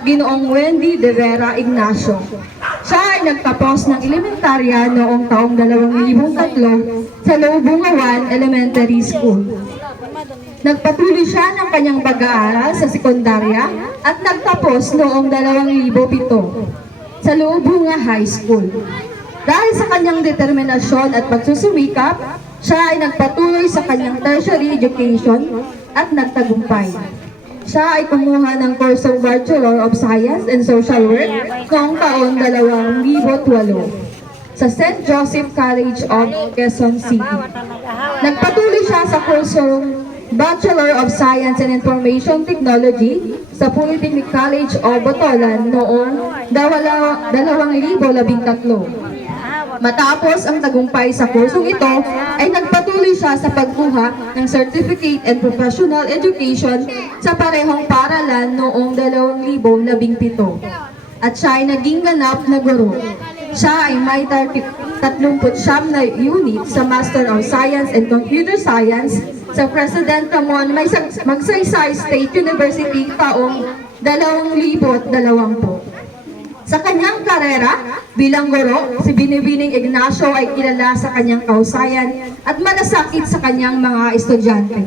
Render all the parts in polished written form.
at Ginoong Wendy de Vera Ignacio. Siya ay nagtapos ng elementarya noong taong 2003 sa Lobungawan Elementary School. Nagpatuloy siya ng kanyang pag-aaral sa sekundarya at nagtapos noong 2007 sa Lobunga High School. Dahil sa kanyang determinasyon at pagsusumikap, siya ay nagpatuloy sa kanyang tertiary education at nagtagumpay. Siya ay kumuha ng kursong Bachelor of Science and Social Work noong taon 2008 sa St. Joseph College of Quezon City. Nagpatuloy siya sa kursong Bachelor of Science and Information Technology sa Polytechnic College of Botolan noong 2013. Matapos ang tagumpay sa kursong ito, ay nagpatuloy siya sa pagkuha ng Certificate in Professional Education sa parehong paaralan noong 2017. At siya ay naging ganap na guro. Siya ay may 39 na unit sa Master of Science and Computer Science sa President Ramon Magsaysay State University taong 2020. Sa kanyang karera bilang guro, si Binibining Ignacio ay kilala sa kanyang kahusayan at malasakit sa kanyang mga estudyante.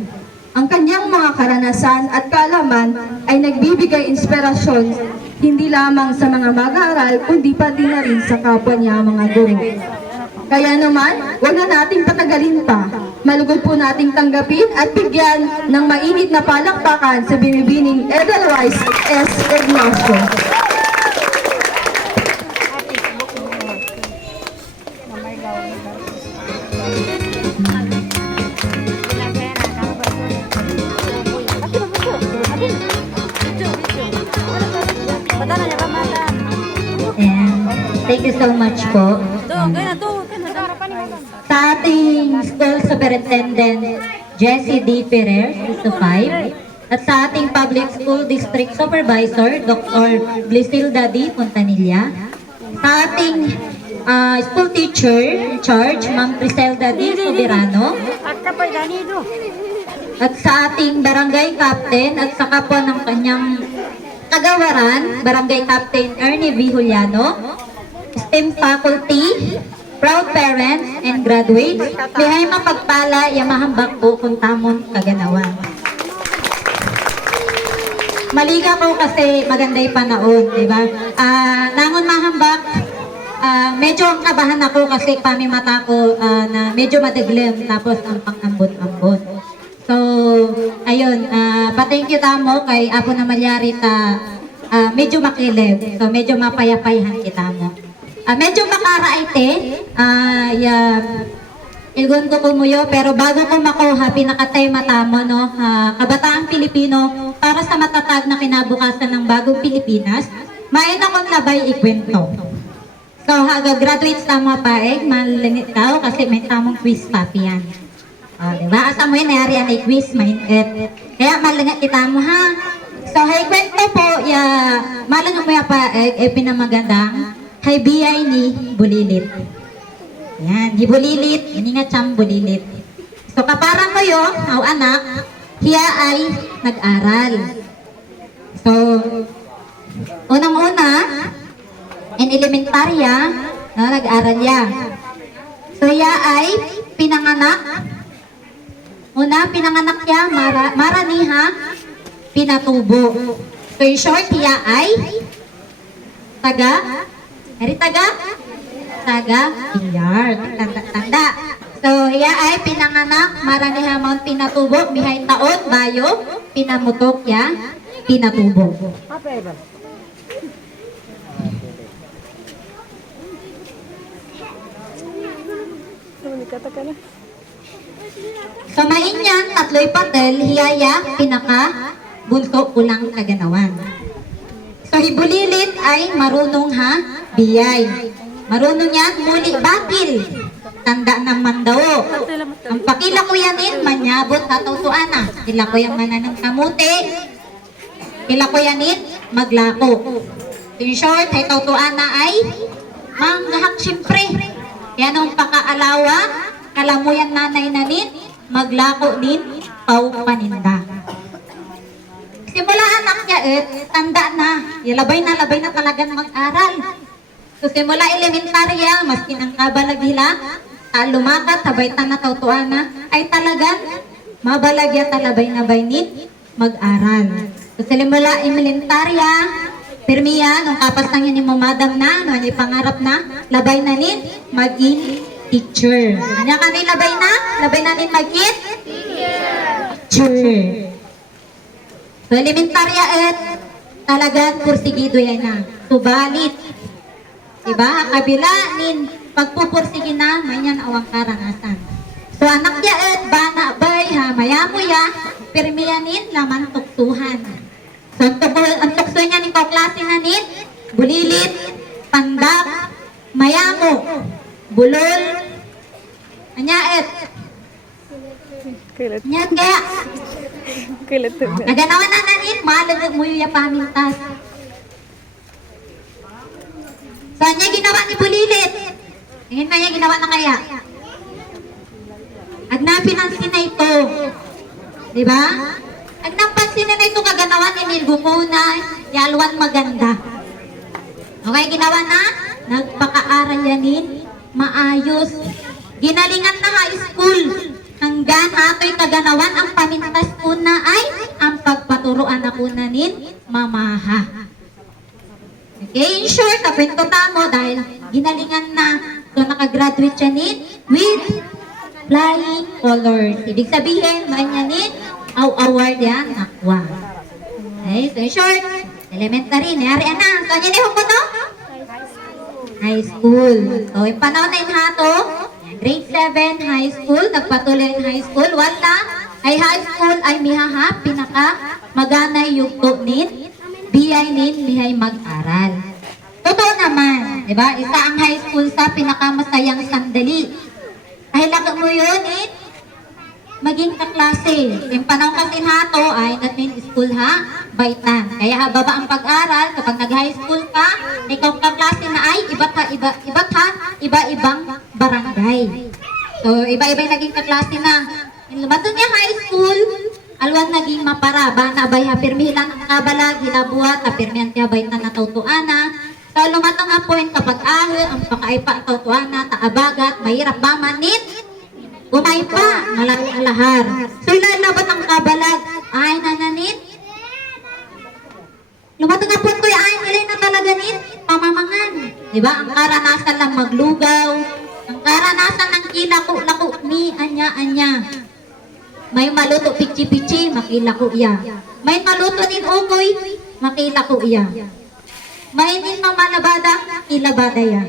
Ang kanyang mga karanasan at kaalaman ay nagbibigay inspirasyon hindi lamang sa mga mag-aaral kundi pati na rin sa kapwa niya mga guro. Kaya naman, huwag na nating patagalin pa. Malugod po nating tanggapin at bigyan ng mainit na palakpakan sa Binibining Edelweiss S. Ignacio. Thank you so much po. Sa ating school superintendent, Jessie D. Ferrer, Gusto 5. At sa ating public school district supervisor, Dr. Glisilda D. Fontanilla. Sa ating school teacher in charge, Ma'am Criselda D. Soberano. At sa ating barangay captain at saka po ng kanyang kagawaran, barangay captain Ernie V. Juliano. STEM faculty, proud parents, and graduates, lihay mapagpala, yamahambak po kung tamon kaganawan. Maliga ko kasi maganday panahon, di ba? Nangon mahambak, medyo ang kabahan ako kasi pamimata ko na medyo madaglim, tapos ang pang-ambot-ambot. So, ayun, pa-thank you tamo kay Apo na Malyari ta medyo makilib. So, medyo mapayapayhan kita mo. Medyo makaraite, ilgon ko kumuyo, pero bago ko makuha, pinakatay mata mo, no? Kabataang Pilipino, para sa matatag na kinabukasan ng bagong Pilipinas, mayon akong labay ikwento. So, graduates tamo paeg, malingit ka kasi may tamong quiz papi yan. Diba? Asa mo yun, nayari yan ay quiz, mainit. Kaya malingit kita mo, ha? So, hay kwento po, malingit mo yan paeg, pinamagandang, hay biyay ni Bulilit. Yan, ni Bulilit, ini nga siyang Bulilit. So, kaparang ko yun, anak, hiya ay nag-aral. So, unang-una, in elementarya, nag-aral niya. So, hiya ay pinanganak. Una, pinanganak niya, maraniha, pinatubo. So, in short, hiya ay taga Bilyar. Tanda. So, hiya ay pinanganak, maraniha mount pinatubo, mihay taon, bayo, pinamutok ya, pinatubo. So, mainyan, tatloy patel, hiyaya, pinaka, bunso, ulang kaganawan. So, hibulilit ay marunong ha, biyay. Marunong yan, muli bakil. Tanda naman daw. Ang pakila ko yanin, manyabot tatutuan na. Kila ko yung mananang kamuti. Kila ko yanin, maglako. In short, ay tautuan na ay manggahak siyempre. Yan ang pakaalawa, kalamuyan nanay nanin, maglako din, pau paninda. Simula anak niya tanda na. Labay na talagang mag-aral. So simula elementarya, maskin ang kabalagila, lumakat, sabay ta natautuan na, ay talagang mabalagya talabay na baynit mag-aral. So simula elementarya, pirmiya, nung kapas niya ni mo madam na, nung pangarap na, labay na nin, maging teacher. Anya ka ni labay na nin maging teacher. So elementarya talagang kursigido yan na. Subalit, diba? Kabila nin pagpupursige na, may yan awang karanasan. So anak ya bana bay ha, mayamo ya, pirmiyanin laman tuktuhan. So ang tukso niya ni klase na nin, bulilit, pandak, mayamo, bulol, anya nya kaya, naganawan na nanin, mahalagag mo yung pamintas. Saan niya ginawa ni Bulilit? Tingin na niya ginawa na kaya? Agnapinansin na ito. Diba? Agnapinansin na ito kaganawan ni Nilgumuna, yalwan maganda. Okay, ginawa na? Nagpaka-aral yanin, maayos. Ginalingan na high school. Hanggang ato'y kaganawan, ang pamintas ko na ay ang pagpaturuan ako na nin, mamaha. Okay, in short, kapento tamo dahil ginalingan na. So, nakagraduate siya nin with flying colors. Ibig sabihin, niya nin, award yan, nakwa. Okay, so in short, elementary, nayari na. So, niya nihong ko to? High school. So, yung panahon na inhato, grade 7, high school, nagpatuloy ng high school, wala. Ay high school ay mihaha, pinaka maganay yung nin, biyay nin, mihay mag-aral. Totoo naman, di ba? Isa ang high school sa pinakamasayang sandali. Dahil lang mo yun, maging kaklase. Yung panahon kasi hato ay natin school ha, baitan. Kaya hababa ang pag-aral, kapag nag-high school ka, ikaw kaklase na ay iba-ibang barangay. So, iba-iba yung naging kaklase na. Lumatong niya high school, alwan naging maparaba na bay ha pirmilan ang kabala ginabuhat na pirmihan tiya bay na natautuana. So lumatong nga point kapag ang pakaipa tautuana taabagat mahirap ba manin umay pa malahar. So ilalabot ang kabalag ay nananin. Lumatong nga point ko ay nilay na talaga nin pamamangan. Diba? Ang karanasan lang maglugaw, ang karanasan ng kilako-lako ni anya-anya. May maluto pichi-pichi, makila ko iya. May maluto din ukoy, makila ko iya. May din mamalabada, ilabada ya.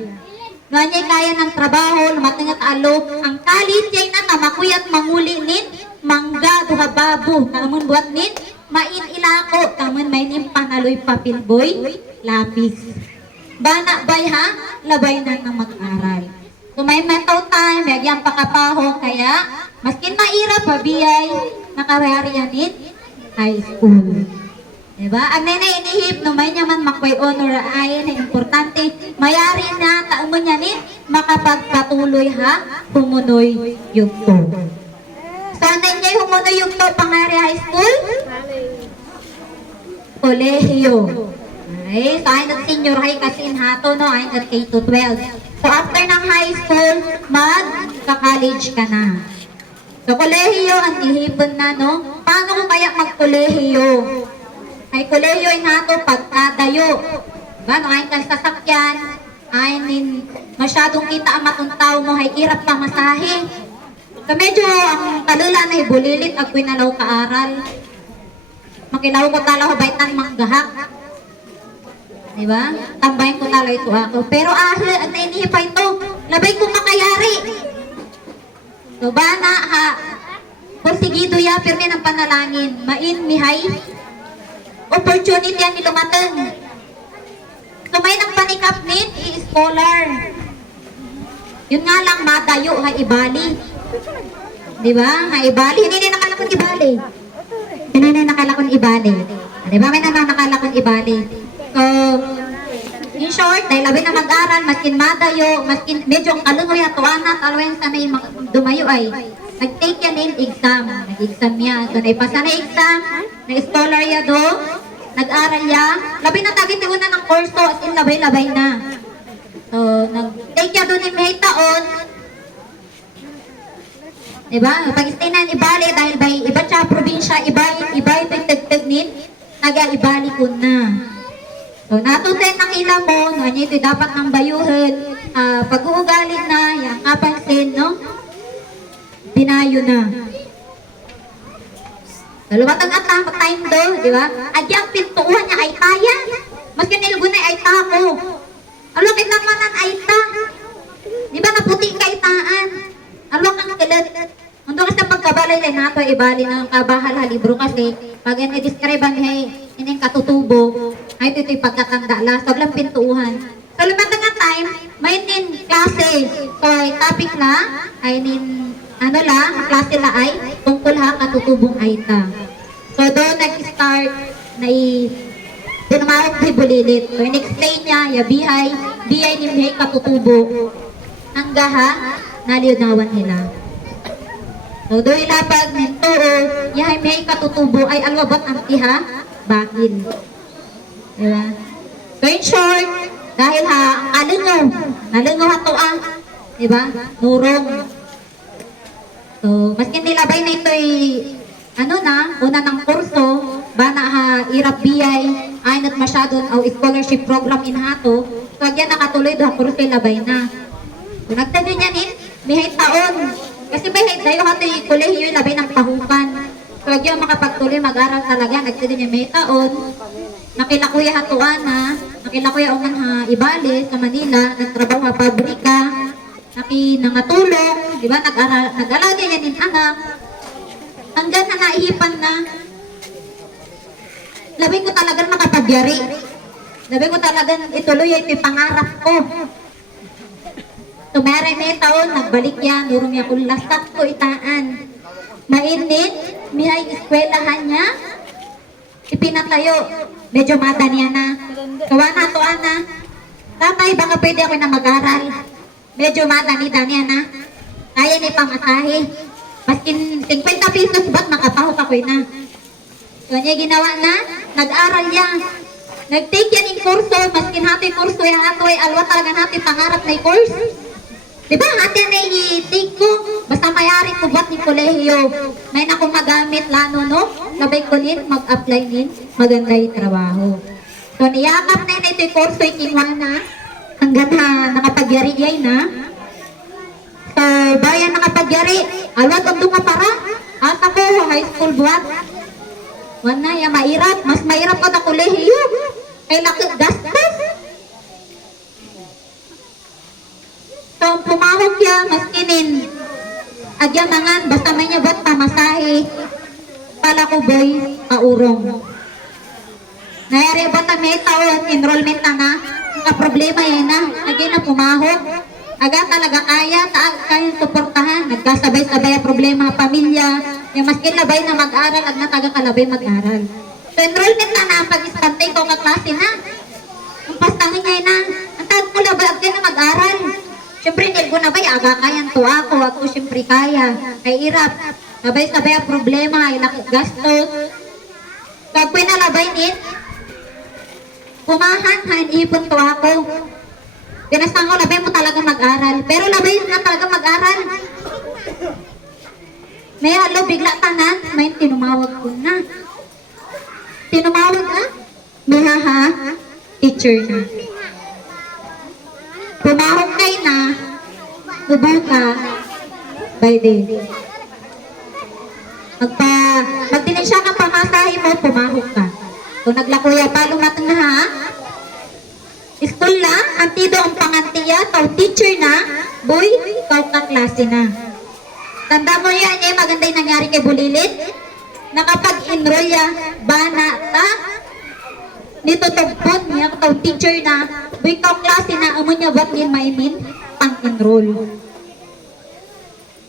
Nganyay kaya ng trabaho, lumatingat alo, ang kalit yay na tamakuyat manguli nin, mangga duhababu, namun buat nin, main ilako, taman may nin panaloy papilboy, lapis. Bana bay ha, labay na ng mag-aral. Kung may mental time, yagyang pakapaho, kaya maskin maira pabiyay nakawarianin high school. Diba? Ang nanay inihip, no may naman makway honor ay na importante, mayari na taumon niya ni makapagpatuloy ha, humunoy yung to. Sana niya humunoy yung to pangari high school? Kolehiyo. Okay, so ay nag-senior high kasi inhato, no? Ay nag-K-12. So after ng high school, mag-college ka na. So, kolehiyo, ang ihipon na, no? Paano mo kaya mag-kolehiyo? Ay, kolehiyo ay nato pagkadayo. Diba? No, ay kang sasakyan, ay masyadong kita ang matuntaw mo, ay kirap pa masahe. So, medyo ang talula na ibulilit, ag pinalaw ka-aral. Makilaw ko talaw, baitan manggahak. Diba? Tambayin ko talaw ito ako. Pero ang nainihipay ito, labay ko makayari. So, bana ha, porsigido ya, pirmi ng panalangin, main mihay, opportunity yan ni lumatang. So, may nang panikap nin, i-scholar. Yun nga lang, madayo, ha, ibali. Diba? Ha, ibali. Hindi na nakalakon ibali. Hindi na nakalakon ibali. Diba? May nakalakon ibali. So, in short, dahil labi na mag-aral, maskin madayo, maskin medyo ang kalungoy at tuwana, talawin sanay dumayo ay nag-take yan in exam. Nag-exam yan. So, naipasa na exam, na scholar ya do, nag-aral ya, labi na tagit yung una ng kurso, as in labay-labay na. So, nag-take ya do ni may taon, diba? Pag-stay na ibali, dahil by iba siya probinsya, iba ito yung tagtagnin, naga-ibali ko na. So, natutin na kila mo, no, ito dapat ng bayuhin, pag-uugalin na, yung kapansin, no? Dinayo na. Dalawat ang atang time do, di ba? Adyang pintuan niya ay taya. Mas kinilgo na ay tako. Alo, kitamanan ay ta. Di ba naputi ka itaan? Alo, kang kilit. Mundo kasi pagkabalay lang nato, ibali ng kabahal halibro kasi pag i-describe ang ining katutubo, ay ito'y pagkatanda la. So, lang pintuan. So, lumatang nga time, may nin klase. So, topic la, ay nin ano la, ang klase la ay tungkol ha katutubong ay ta. So doon nag-start na dinumawag di bulilit. So in-explain niya, yabihay, biyay ni Mihay katutubo. Hangga ha, naliunawan nila. So doon ilapag nintuo, yahay Mihay katutubo ay alwabot ang tiha, bakil. Diba? So in short, dahil ha, nalungo ha to ang, diba? Nurong. So, maski nilabay na ito'y, una ng kurso, ba na irap biyay, ay not masyadon, o scholarship program inhato, so, agyan nakatuloy doon, kurso ilabay na. So, nagtano niya may taon, kasi may dayo hato'y kolehiyo ilabay ng pahukan. So, agyan makapagtuloy, mag-aral talaga, nagtano niya may taon, nakilakuya hatuan na, nakilakuya ungan ha ibali sa Manila, nagtrabaho ha pabrika, nangatulong, di ba? Nag-aral niya yan in anak. Hanggang na naihipan na, labi ko talagang makapagyari. Labi ko talagang ituloy ito yung pangarap ko. Tumere may taon, nagbalik yan, durong niya kung lastak ko itaan. Mainit, mihay eskwelahan niya, ipinatayo. Medyo mata niya na. Kawa na to, ana. Tatay, baka pwede ako na mag-aral. Medyo madani-dani na. Kaya ni pamasahe. Maskin 50 pesos ba't makapahok ako na. So niya ginawa na, nag-aral yan. Nag-take yan yung kurso, maskin hati kurso yung ato ay alwa talaga natin pangarap na yung course. Diba hati na i-take ko, basta mayari ko ba't ni kolehiyo. May na kong magamit lano no, labay ko nin, mag-apply nin, maganda yung trabaho. So niyakap na yun ito yung kurso yung kinuha na. Hanggang nakapagyari yay na. So, bayan nakapagyari. Alwat ang dunga para. Asa ko, high school buhat. Wana, ya mairap. Mas mairap ko na kolehiyo. Kay laki gastos. So, pumahok ya, mas kinin. Agyan nangan, basta may niya ba't pamasahe. Pala ko boy, kaurong. Nayari ba't ang may taon, enrollment na problema yan na, agay na pumahok. Aga talaga kaya suportahan. Nagkasabay-sabay ang problema, pamilya. Yung maskin labay na mag-aral, ag na taga kalabay mag-aral. So enrollment na pag-ispantay ko kaklase na. Ang pastangin niya na, ang tag ko labay, agay na mag-aral. Siyempre, nilgo na ba, aga kayan to ako siyempre kaya. Kay irap, sabay-sabay ang problema, ay gastos. Pag pinalabay nit, pumahan, ipon to ako. Pinastang ko, labay mo talaga mag-aral. Pero labay na talaga mag-aral. May halo, bigla tanan, may tinumawag ko na. Tinumawag na? May haha, teacher na. Pumahok kay na, bubuka, by day. Magtinin siya kang pamasahe mo, pumahok ka. Kung naglakuya pa, lumatang na ha. School na, antido ang pangantiya, tao teacher na, boy, ikaw kaklase na. Tanda mo yan, maganda yung nangyari kay Bulilit. Nakapag-enroll ya, bana ta, nito tagpon niya, tao teacher na, boy, ikaw klase na, amo niya ba't niya maimin, pang-enroll.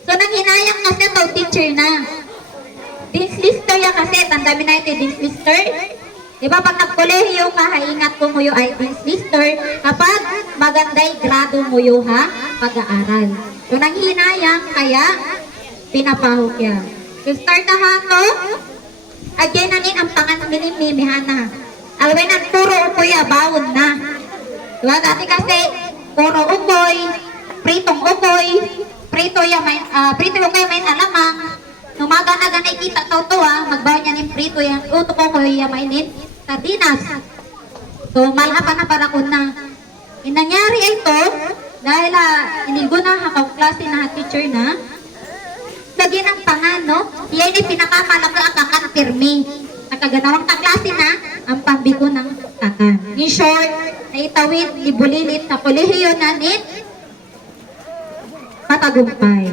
So, nanghinayang kasi tao teacher na. Dean's lister ya kasi, tandami na ito, Dean's lister. Diba pag nagkolehiyo ka, haingat ko mo yung Dean's lister kapag maganday grado mo yung pag-aaral. So, nanghinayang, kaya pinapahok yan. So, start na ha to. Agyan na nin ang pangan minimimihana. Alawin ang puro ukoy abawon na. Diba dati kasi puro ukoy, pritong ukoy, prito ukoy may alamang. Numaga na ganay kita tautuwa, magbawa niya nin prito yan, utok ukoy may nin sardinas. So malhapan na para kun na. Nangyari ito dahil inilgo na hakaw klase na teacher na. Lagi ng pangan, no? Iyan ay pinakamalaka akakan pirmi. Nakaganawang kaklase na ang pambiko ng kakan. In short, naitawid, ibulilit sa kolehiyo na nin matagumpay.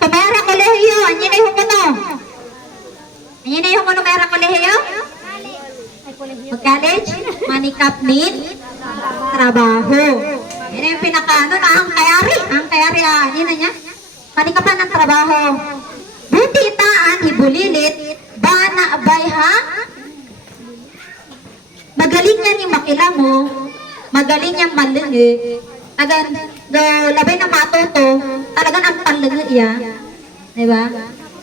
Sa Mayra Kolehiyo, anyan ay humuno. Anyan ay humuno Mayra Kolehiyo? Mag-college, manikap nin, trabaho. Yan yung pinaka-ano na ang kayari. Ang kayari, yun na niya. Manikapan ng trabaho. Buti taan, hibulilit, ba na abay ha? Magaling yan yung makila mo, magaling yung malingi. Agan, do labay na matuto, talagang ang palingi iya. Diba?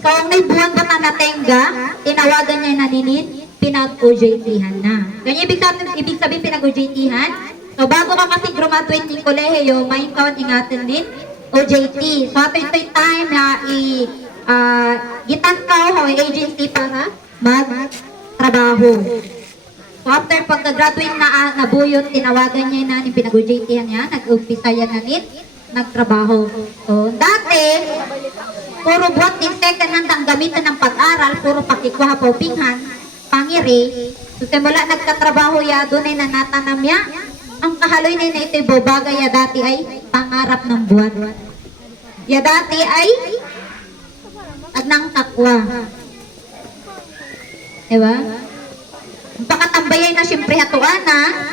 So, ang may buwan ba na natenga, tinawagan niya yung naninit, pinag-OJT-han na. Ganyan ibig sabihin pinag-OJT-han. So, bago ka kasi graduate ng kolehiyo, may count ingatan din, OJT. So, ito yung time na gitan ka o agency para mag-trabaho. So, after pagka-graduate na nabuyot, tinawagan niya na yung pinag-OJT-han niya, nag-umpisa yan na rin, nagtrabaho. So, dati, puro buhat din second hand ang gamitan ng pag-aral, puro pakikuha po pinghan, pangiri. So, simula nagkatrabaho ya, doon ay nanatanam ya. Ang kahaloy na ito'y bobagay ya dati ay pangarap ng buwan. Ya dati ay agnang takwa. Diba? Ang pakatambayay na siyempre hatuan na.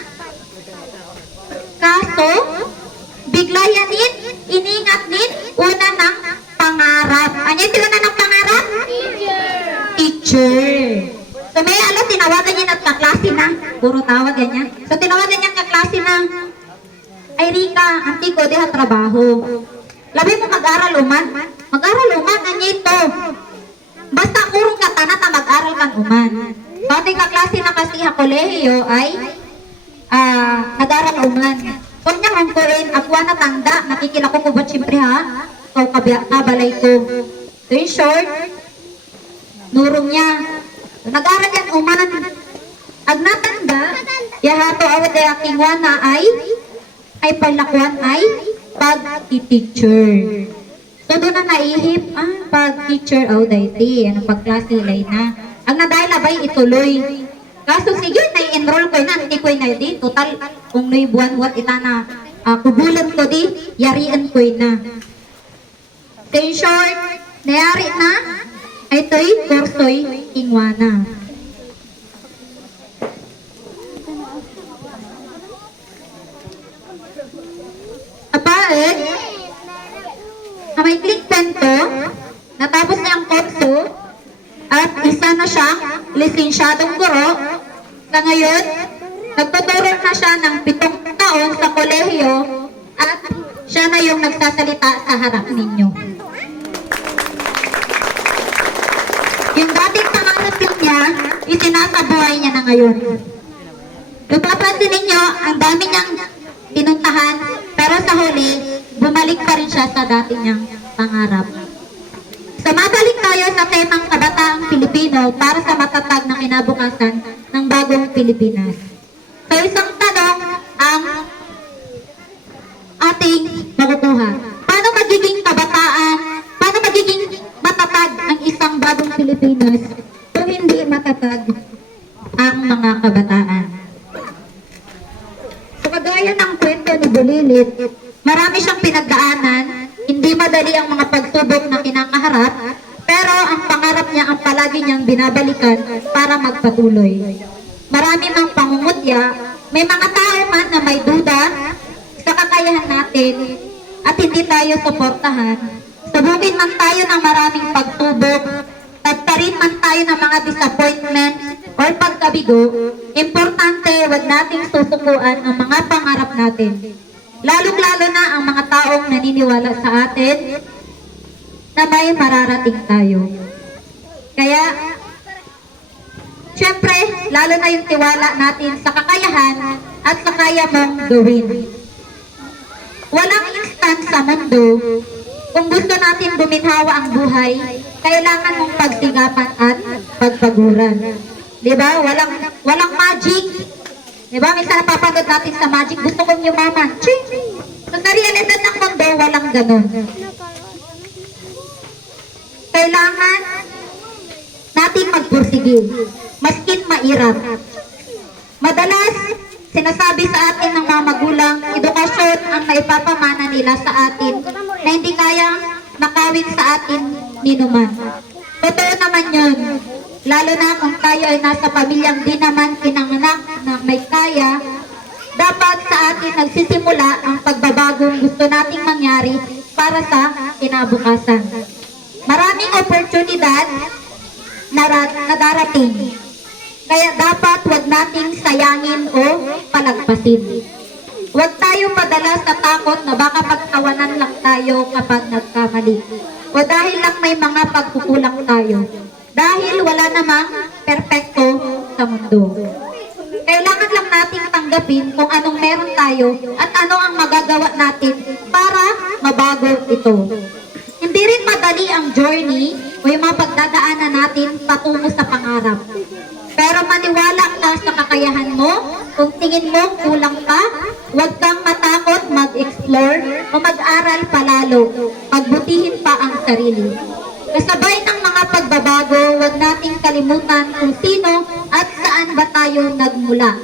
Kaso, bigla yanin, iningat nin, una ng pangarap. Ano yung una ng pangarap? Teacher. So may tinawagan niya na kaklase na. Puro tawag ganyan. So tinawagan niya kaklase na. Ay Rika, anti ko diha trabaho. Labi mo mag-aral uman. Mag-aral uman, anya ito. Basta kurong ka tanata mag-aral kang uman. So ating kaklase na kasi ha kolehiyo ay nag-aral uman. Kung niya kung kurin, ako na tanda, nakikila ko kubot siyempre ha. So kabalay ko. So in short, nurong niya. Nag-aral yan uman. Agnatanda, yahato awad ay aking wana ay palakuan ay pag-teacher. So doon na naihip, pag-teacher aw dayti, ano pag-klase ilay na. Ang nadahil abay ituloy. Kaso sige, na-enroll ko na, hindi ko na di. Total, kung may buwan-buwan ita na kubulan ko di, yarian ko na. So in short, nayari na, ito'y kurso'y ingwana. Apaet, may kling kwento, natapos niya ang kurso, at isa na siyang lisensyadong guro. Sa ngayon, nagtuturo na siya ng 7 taon sa kolehiyo at siya na yung nagsasalita sa harap ninyo. Yung dating pangarap niya, isinasabuhay niya na ngayon. Napapansin ninyo, ang dami niyang pinuntahan, pero sa huli, bumalik pa rin siya sa dati niyang pangarap. So, mabalik tayo sa temang kabataang Pilipino para sa matatag na kinabukasan ng bagong Pilipinas. So, isang tanong ang ating makukuha. Paano magiging kabataan, paano magiging matatag ang isang bagong Pilipinas kung hindi matatag ang mga kabataan? So, kagaya ng kwento ni Bulilit, marami siyang pinagdaanan. Hindi madali ang mga pagsubok na kinakaharap, pero ang pangarap niya ang palagi niyang binabalikan para magpatuloy. Marami mang pangungutya, may mga tao man na may duda sa kakayahan natin at hindi tayo suportahan. Subukin man tayo ng maraming pagsubok, tagtarin man tayo ng mga disappointment, or pagkabigo, importante wag nating susukuan ang mga pangarap natin. Lalong-lalo na ang mga taong naniniwala sa atin na may mararating tayo. Kaya, syempre, lalo na yung tiwala natin sa kakayahan at sa kaya mong gawin. Walang instant sa mundo. Kung gusto natin guminhawa ang buhay, kailangan mong pagsigapan at pagpaguran. Diba? Walang magic. Diba? Minsan napapagod natin sa magic. Gusto kong yumaman. Ching! So, sa realidad ng mundo, walang ganun. Kailangan nating magpursige. Maskin mairap. Madalas, sinasabi sa atin ng mga magulang, edukasyon ang naipapamana nila sa atin na hindi kayang nakawin sa atin ninuman. Totoo naman yun. Lalo na kung tayo ay nasa pamilyang di naman pinanganak na may kaya, dapat sa atin nagsisimula ang pagbabagong gusto nating mangyari para sa kinabukasan. Maraming oportunidad na darating. Kaya dapat wag nating sayangin o palagpasin. Huwag tayo madalas natakot na baka pagtawanan lang tayo kapag nagkamali. O dahil lang may mga pagkukulang tayo. Dahil wala namang perpekto sa mundo. Kailangan lang nating tanggapin kung anong meron tayo at ano ang magagawa natin para mabago ito. Hindi rin madali ang journey o yung mga pagdadaanan natin patungo sa pangarap. Pero maniwala ka sa kakayahan mo. Kung tingin mo kulang ka, huwag kang matakot mag-explore o mag-aral palalo. Pagbutihin pa ang sarili. Kasabay ng mga pagbabago, huwag nating kalimutan kung sino at saan ba tayo nagmula.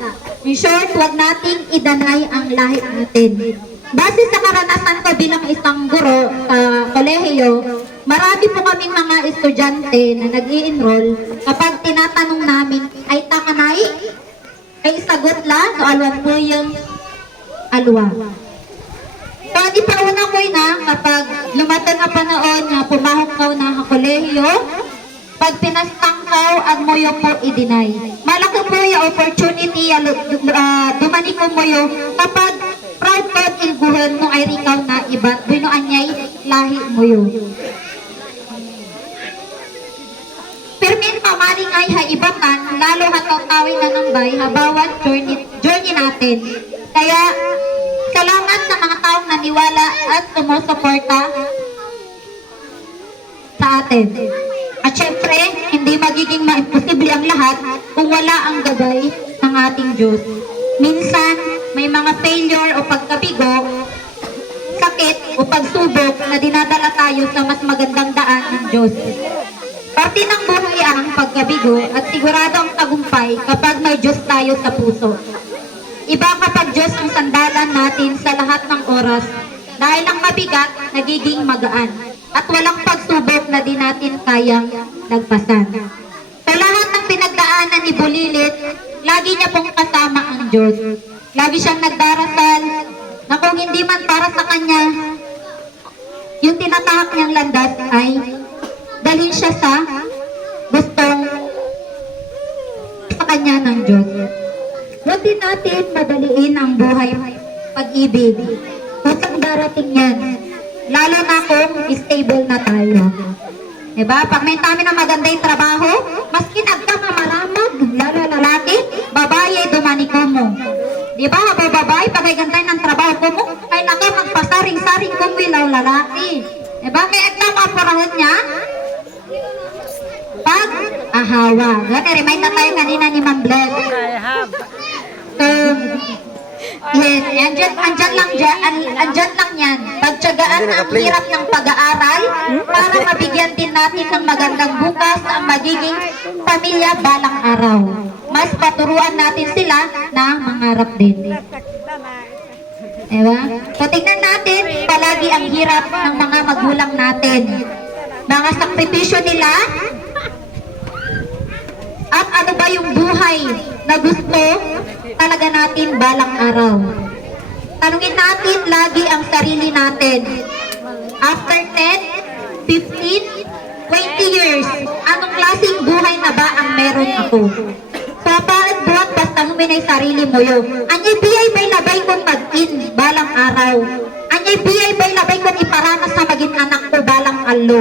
In short, huwag nating idanay ang lahi natin. Base sa karanasan ko bilang isang guro sa kolehiyo, marami po kaming mga estudyante na nag-i-enroll kapag tinatanong namin, ay takanay? Ay sagot lang, so alwan po yung alwa. So, di pa una ko na kapag lumatang nga panoon nga pumahok ka na sa kolehiyo, pag pinastang ka, ang moyo po i-deny. Malaki po yung opportunity, dumani ko moyo, kapag proud ko ilguhan mo ay rikaw na iba, buino anyay lahi moyo. Permin pamaling ay haibatan, lalo hatawtawin na ng bay, habawat journey natin. Kaya, salamat sa mga taong naniwala at sumusuporta sa atin. At syempre, hindi magiging maimposible ang lahat kung wala ang gabay ng ating Diyos. Minsan, may mga failure o pagkabigo, sakit o pagsubok na dinadala tayo sa mas magandang daan ng Diyos. Parte ng buhay ang pagkabigo at sigurado ang tagumpay kapag may Diyos tayo sa puso. Iba kapag Diyos ang sandalan natin sa lahat ng oras dahil ang mabigat nagiging magaan at walang pagsubok na di natin kayang lagpasan. Sa lahat ng pinagdaanan ni Bulilit, lagi niya pong kasama ang Diyos. Lagi siyang nagdarasal na kung hindi man para sa kanya, yung tinatahak niyang landas ay dalhin siya sa gustong sa kanya ng Diyos. Huwag din natin madaliin ang buhay pag-ibig. Kusang darating yan. Lalo na kung stable na tayo. Diba? Pag may tami na maganda yung trabaho, maski nagkamaramag, lalo lalaki, babae, dumani ko mo. Diba? Habang babae, pag ay gantay ng trabaho ko mo, ay naka magpasaring-saring ko mo yung lalaki. Diba? Kaya nagkamaparahon niya, pag ahawa. Remind na tayo kanina ni Ma'am Bless. So, yes, andyan lang yan. Pagtyagaan ang hirap ng pag-aaral para mabigyan din natin ng magandang bukas ang magiging pamilya balang araw. Mas paturuan natin sila na mangarap din. Diba? So, tignan natin palagi ang hirap ng mga magulang natin. Mga sakripisyo nila, at ano ba yung buhay na gusto talaga natin balang araw. Tanungin natin lagi ang sarili natin. After 10, 15, 20 years, anong klaseng buhay na ba ang meron ako? Kapalit buhat basta huminay sarili mo yo. Anyay biyay bay labay kong mag-in balang araw. Anyay biyay bay labay kong iparanas sa maging anak ko balang allo.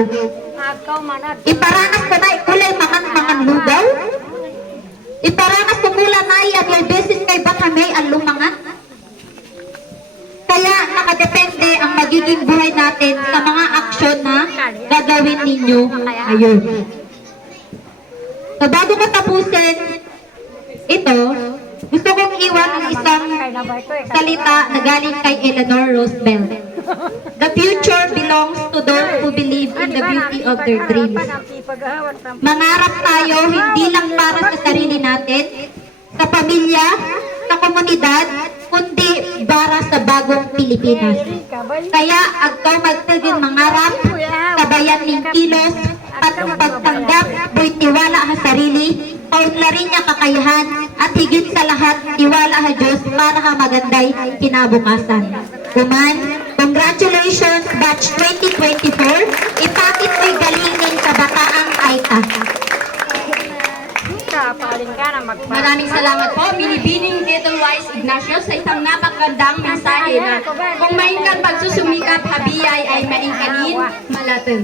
Iparanas ko na ikulay mangan lugaw. Iparanas ko mula na anyay beses kay bakamay ang lumangan. Kaya nakadepende ang magiging buhay natin sa mga aksyon na gagawin ninyo ngayon. So bago ko tapusin ito, gusto kong iwan ang isang salita na galing kay Eleanor Roosevelt. The future belongs to those who believe in the beauty of their dreams. Mangarap tayo hindi lang para sa sarili natin, sa pamilya, sa komunidad, kundi para sa bagong Pilipinas. Kaya agkaw magtigin mangarap, sabayan ng kilos, at ang pagtanggap, buhay tiwala sa sarili, paunlarin niya kakayahan, at higit sa lahat, tiwala sa Diyos para ka maganday kinabukasan. Kuman, congratulations batch 2024, ipakit mo'y galingin sa bataang Aita. Maraming salamat po, Binibining Edelweiss Ignacio sa isang napakagandang mensahe na kung maingkan pagsusumikap habiyay ay maingkanin malaten.